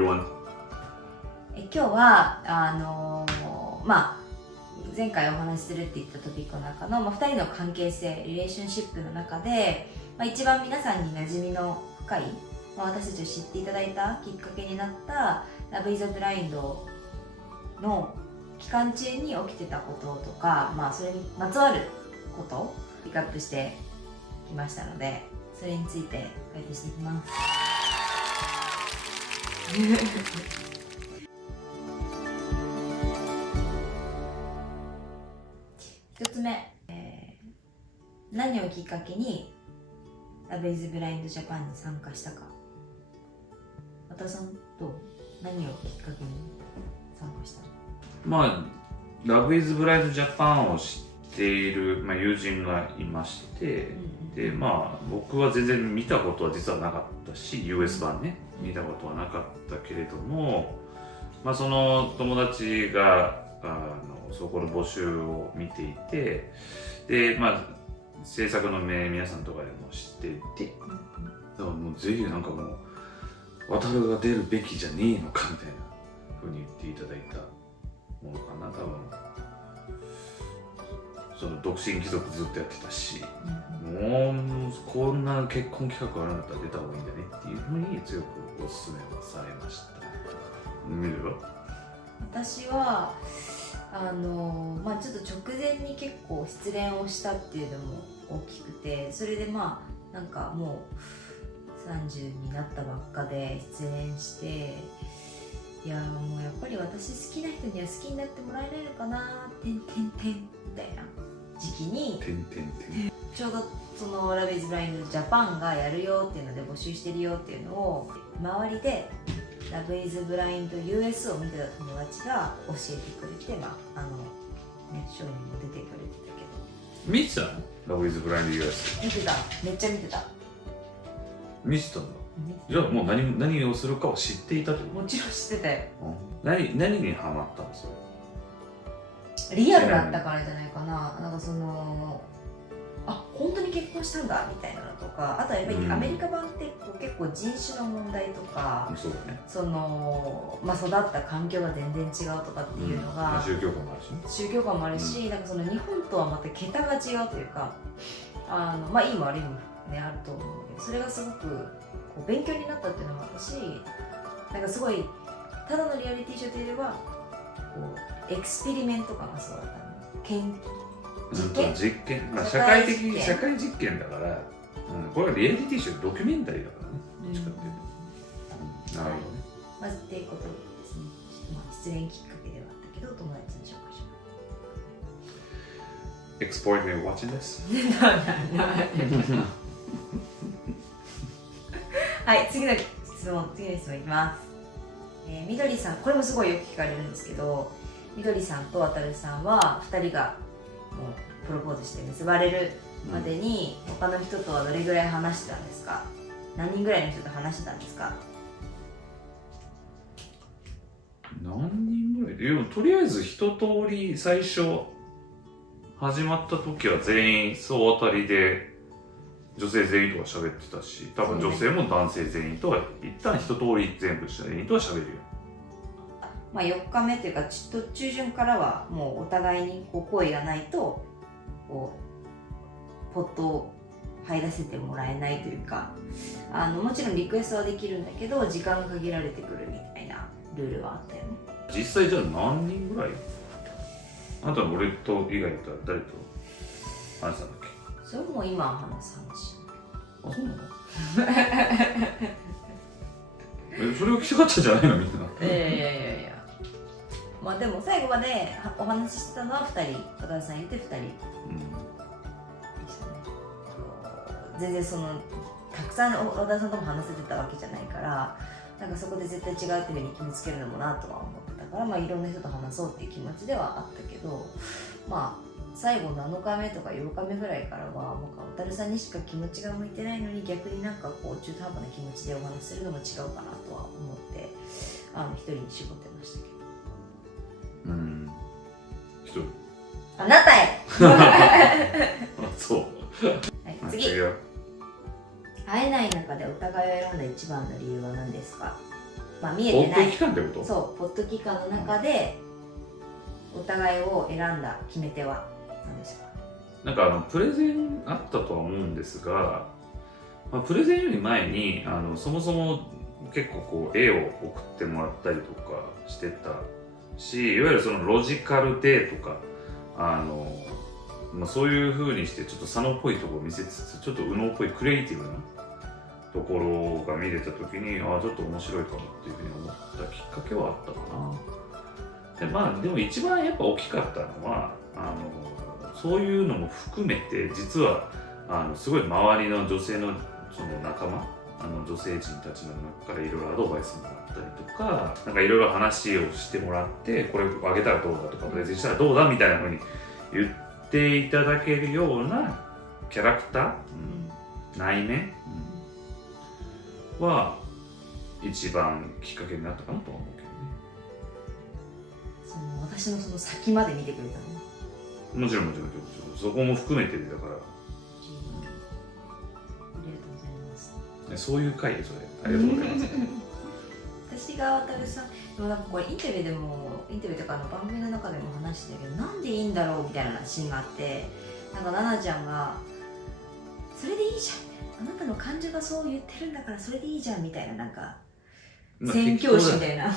everyone. 今日は前回お話しするって言ったトピックの中の、2人の関係性、リレーションシップの中で、一番皆さんに馴染みの深い、私たちを知っていただいたきっかけになったLove is Blind の期間中に起きてたこととか、それにまつわることをピックアップしてきましたので、それについて解説していきます。一つ目、何をきっかけにLove is Blind Japan に参加したか。和田さんと何をきっかけに参加したの？Love is Blind Japan を知っている、友人がいまして、で僕は全然見たことは実はなかったし、 US 版ね見たことはなかったけれども、その友達がそこの募集を見ていて、で制作の皆さんとかでも知っていて、だからもうぜひもう渡るが出るべきじゃねえのかみたいなふうに言っていただいたものかな。多分その独身貴族ずっとやってたし、もうこんな結婚企画あるんだったら出た方がいいんだねっていうふうに強くお勧めはされました。見るよ。私はちょっと直前に結構失恋をしたっていうのも大きくて、それでもう30になったばっかで失恋して、いやもうやっぱり私好きな人には好きになってもらえないのかなみたいな時期にちょうどそのLove is Blind Japanがやるよっていうので募集してるよっていうのを周りでLove is Blind US を見てた友達が教えてくれて、ショーにも出てくれてたけど。見てたの？ Love is Blind US 見てた、めっちゃ見てた。見てたんだ。じゃあもう何をするかを知っていたってこと？もちろん知ってたよ。何にハマったのそれ？リアルだったからじゃないかな。本当に結婚したんだみたいなのとか、あとはやっぱりアメリカ版って結構人種の問題とか、そうだね。育った環境が全然違うとかっていうのが、宗教観もあるしね。宗教観もあるし、日本とはまた桁が違うというか、いいも悪いもねあると思うんだけど、それがすごく勉強になったっていうのもあったし、すごいただのリアリティショーというよりはエクスペリメント感がそうだったの。実験、社会実験だから、これはリアリティショー、ドキュメンタリーだからね、どっちかっていうと。なるほどね。まずっていうことですね。失恋きっかけではあったけど、友達に紹介しExploit me watching this? はい、次の質問いきます。みどりさん、これもすごいよく聞かれるんですけど、みどりさんとわたるさんは2人がもうプロポーズして結ばれるまでに、他の人とはどれぐらい話してたんですか？何人ぐらいの人と話してたんですか？何人ぐらいで？とりあえず一通り最初始まった時は全員総当たりで女性全員とは喋ってたし、多分女性も男性全員とは一旦一通り全部全員とは喋るよ。4日目というか中旬からはもうお互いに好意がないとポットを入らせてもらえないというか、もちろんリクエストはできるんだけど時間が限られてくるみたいなルールはあったよね。実際じゃあ何人ぐらい？あなたは俺と以外だったら誰と話したんだっけ？それも今話す話。あ、そうなの？それを聞きたかったんじゃないのみんな。いやでも最後までお話ししてたのは2人、和田さんいて2人でしたね。全然たくさん和田さんとも話せてたわけじゃないから、そこで絶対違うっていうふうに決めつけるのもなとは思ってたから、いろんな人と話そうっていう気持ちではあったけど、最後7日目とか8日目ぐらいからは渡るさんにしか気持ちが向いてないのに、逆に中途半端な気持ちでお話しするのも違うかなとは思って一人に絞ってましたけど。一人。あなたへ。そう。はい、次。会えない中でお互いを選んだ一番の理由は何ですか？まあ見えてないポッド期間ってこと？そう、ポッド期間の中でお互いを選んだ決め手は何でしょうか？なんかプレゼンあったとは思うんですが、まあ、プレゼンより前にそもそも結構こう絵を送ってもらったりとかしてたし、いわゆるそのロジカルでとかまあ、そういう風にしてちょっと佐野っぽいところを見せつつ、ちょっと右脳っぽいクリエイティブなところが見れた時に、ちょっと面白いかもっていうふうに思ったきっかけはあったかな。でまあでも一番やっぱ大きかったのはそういうのも含めて、実はすごい周りの女性のその仲間女性陣たちの中からいろいろアドバイスもらったりとか、なんかいろいろ話をしてもらって、これあげたらどうだとかプレゼンしたらどうだみたいなふうに言っていただけるようなキャラクター、内面、は一番きっかけになったかなとは思うけどね。私のその先まで見てくれたの？もちろんそこも含めてだから。そういう回でそれありがとうございます私が渡さんでもなんかこれインタビューとか番組の中でも話してたけど、なんでいいんだろうみたいなシーンがあって、なんか奈々ちゃんがそれでいいじゃん、あなたの感情がそう言ってるんだからそれでいいじゃんみたいな、なんか宣教師みたいな、いや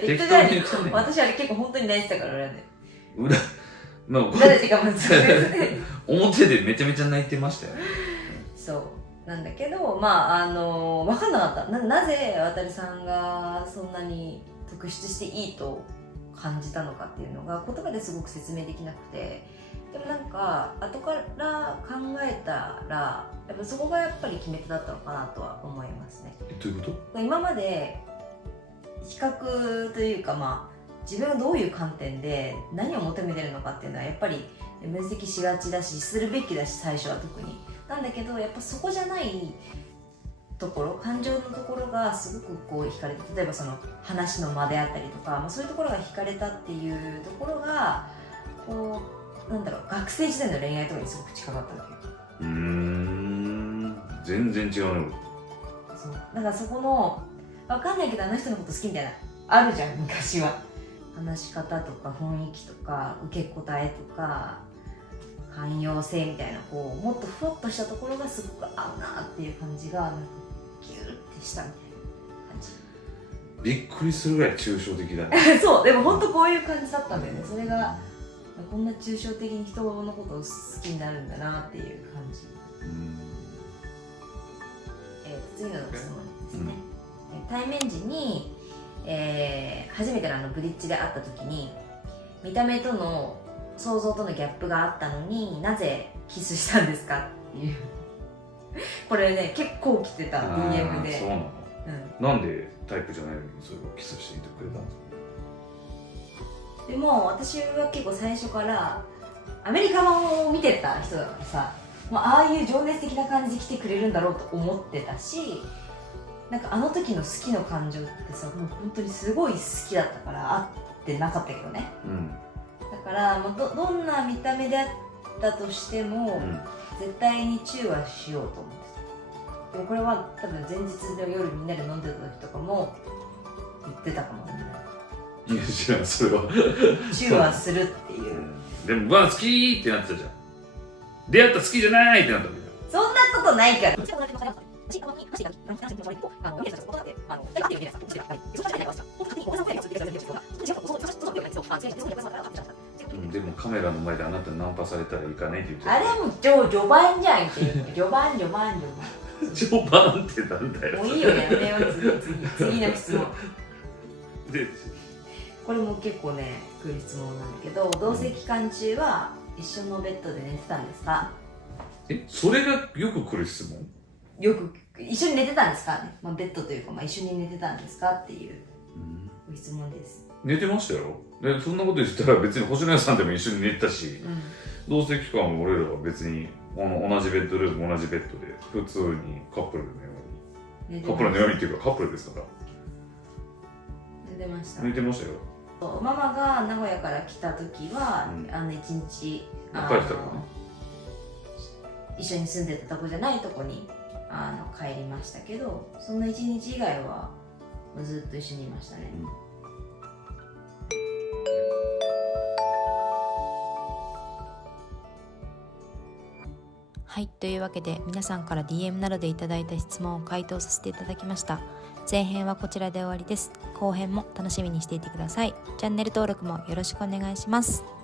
適当じゃない、私あれ結構本当に泣いてたから裏で裏でってか表でめちゃめちゃ泣いてましたよね。そうなんだけど、まあ分かんなかった。なぜ渡さんがそんなに特筆していいと感じたのかっていうのが言葉ですごく説明できなくて、でもなんか後から考えたらやっぱそこがやっぱり決め手だったのかなとは思いますね。どういうこと？今まで比較というか、まあ自分がどういう観点で何を求めてるのかっていうのはやっぱり分析しがちだし、するべきだし、最初は特になんだけど、やっぱそこじゃないところ、感情のところがすごくこう惹かれて、例えばその話の間であったりとか、そういうところが惹かれたっていうところがこうなんだろう、学生時代の恋愛とかにすごく近かったわけよ。全然違うね。そうだからそこの分かんないけどあの人のこと好きみたいなあるじゃん、昔は。話し方とか雰囲気とか受け答えとか寛容性みたいな、こうもっとふわっとしたところがすごく合うなっていう感じがなんかギューってしたみたいな感じ。びっくりするぐらい抽象的だねそう、でも本当こういう感じだったんだよね。それがこんな抽象的に人のことを好きになるんだなっていう感じ。次の質問ですね。対面時に、初めてのブリッジで会った時に見た目との想像とのギャップがあったのになぜキスしたんですかっていうこれね結構来てた DM で。そうなの、なんでタイプじゃないのにそれをキスしていてくれたんですか？でも私は結構最初からアメリカ版を見てた人だからさ、ああいう情熱的な感じで来てくれるんだろうと思ってたし、なんかあの時の好きの感情ってさ、もう本当にすごい好きだったから会ってなかったけどね、だからどんな見た目であったとしても、絶対にチューはしようと思ってた。でもこれは多分前日の夜みんなで飲んでた時とかも言ってたかもね。いや知らん、それはチューはするっていう、でも好きってなってたじゃん。出会った好きじゃないってなったわけじゃん。そんなことないから。でもカメラの前であなたナンパされたらいかないって言ってた。あれも序盤じゃんって序盤序盤ってなんだよ。もういいよね、やめよう。次の質問で、これも結構ね来る質問なんだけど、同棲期間中は一緒のベッドで寝てたんですか？それがよく来る質問？よく一緒に寝てたんですかね、ベッドというか、一緒に寝てたんですかっていうご質問です。寝てましたよ。でそんなこと言ったら別に星野屋さんでも一緒に寝てたし、同棲期間は俺らは別に同じベッドルーム同じベッドで普通にカップルのように、カップルのようにっていうかカップルですから寝てました。寝てましたよ。ママが名古屋から来た時は、一日帰ってたからね、一緒に住んでたとこじゃないとこに帰りましたけど、その一日以外はずっと一緒にいましたね。はい、というわけで皆さんから DM などでいただいた質問を回答させていただきました。前編はこちらで終わりです。後編も楽しみにしていてください。チャンネル登録もよろしくお願いします。